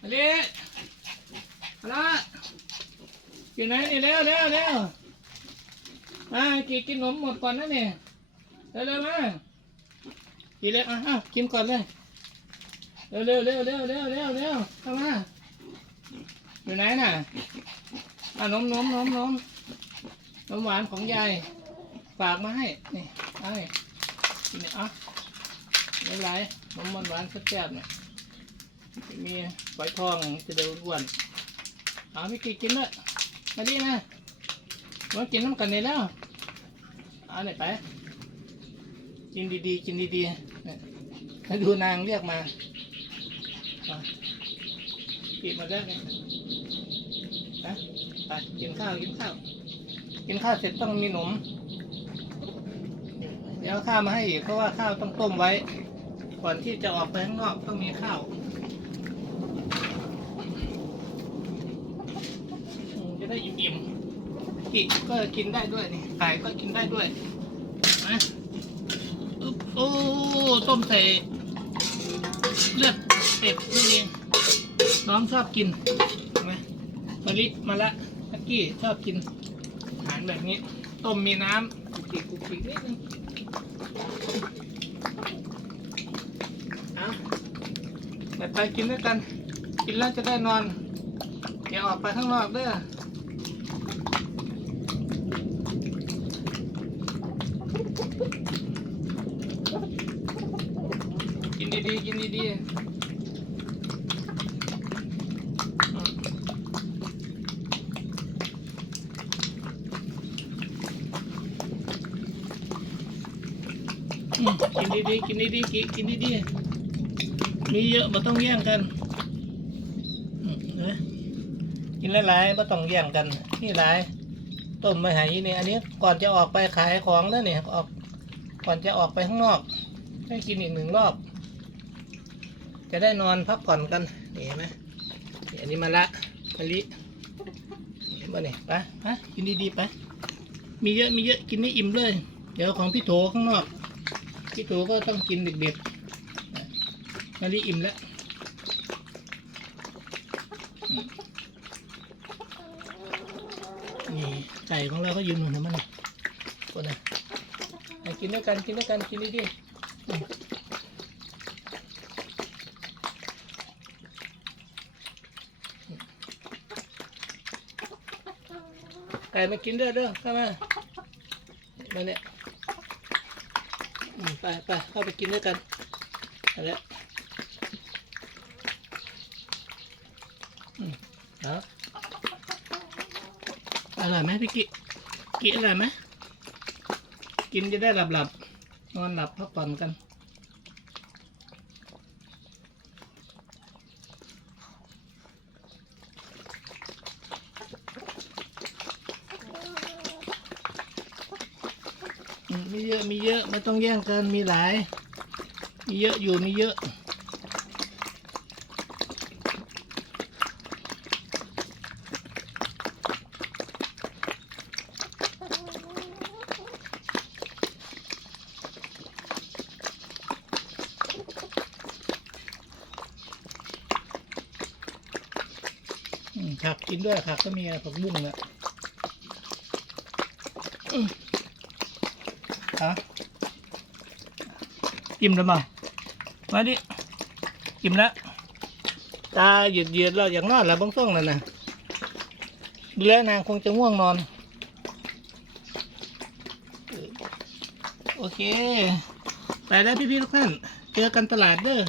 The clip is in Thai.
มาดิมาละกินไหนนี่เร็วเร็วเร็วมากินกินขนมหมดก่อนนะเนี่ยเร็วเร็วมากินเลยอะอะกินก่อนเลยเร็วเร็วเร็วเร็วเร็วเร็วเร็วเข้ามาอยู่ไหนน่ะอะนมนมนมนมนมหวานของยายฝากมาให้นี่เอาให้กินนี่อะไม่ไรนมหวานๆแซ่บๆเนี่ย มีไว้ทองจะเดินอ้วนเอาไม่กี่กินเลยมาดีนะมากินน้ำกันนี่แล้วเอาไหนไป กินดีๆ กินดีๆเนี่ยให้ดูนางเรียกมาเอากินมาได้เนี่ยไปไปกินข้าวกินข้าว กินข้าวเสร็จต้องมีหนม เดี๋ยวเอาข้าวมาให้อีกเพราะว่าข้าวต้องต้มไว้ ก่อนที่จะออกไปข้างนอกต้องมีข้าว อืมจะ ได้อิ่มๆกิก็กินได้ด้วยนี่ไก่ก็กินได้ด้วยนะอึ๊บโอ้ต้มใส่เลือดเป็ดนั่นเองน้องชอบกินเห็นไหมมะลิมาละทักกี้ชอบกินอาหารแบบนี้ ต้มมีน้ำกุกกิกกุกกิกนิดนึงเอาไปไปกินด้วยกัน กินแล้วจะได้นอนอย่าออกไปข้างนอกเด้อ กินดีๆกินดีๆอืมอืมกินดี กินหลายๆไม่ต้องแย่งกันนี่หลายต้มมาหายนี่อันนี้ก่อนจะออกไปขายของแล้วเนี่ยออกก่อนจะออกไปข้างนอกให้กินอีกหนึ่งรอบ จะได้นอนพักผ่อนกันนี่เห็นไหมอันนี้มาละมะลิเห็นป่ะเนี่ยไปไปกินดีๆไปมีเยอะมีเยอะกินไม่อิ่มเลย เดี๋ยวของพี่โถข้างนอก พี่โถก็ต้องกินเด็กๆมะลิอิ่มแล้ว นี่ไก่ของเราก็ยืนหนุนนะมันนี่คนน่ะกินด้วยกันกินด้วยกันกินดีๆอืมไก่มากินด้วยเด้อเข้ามามาเนี่ยไปไปเข้าไปกินด้วยกันเอาละอืมเอา อร่อยไหมพี่กิกิอร่อยไหมกินจะได้หลับหลับๆนอนหลับพักผ่อนกันอืมมีเยอะมีเยอะไม่ต้องแย่งกันมีหลาย มีเยอะอยู่มีเยอะ ผักกินด้วยผักก็มีอะผักบุ้งอะอืมฮะอิ่มแล้วมั้งมาดิอิ่มแล้วตาเหยียดเหยียดๆแล้วอย่างนอนแล้วบ้องส่งนั่นน่ะดูแล้วนางคงจะง่วงนอน โอเค ไปแล้วพี่ๆทุกท่าน เจอกันตลาดเด้อ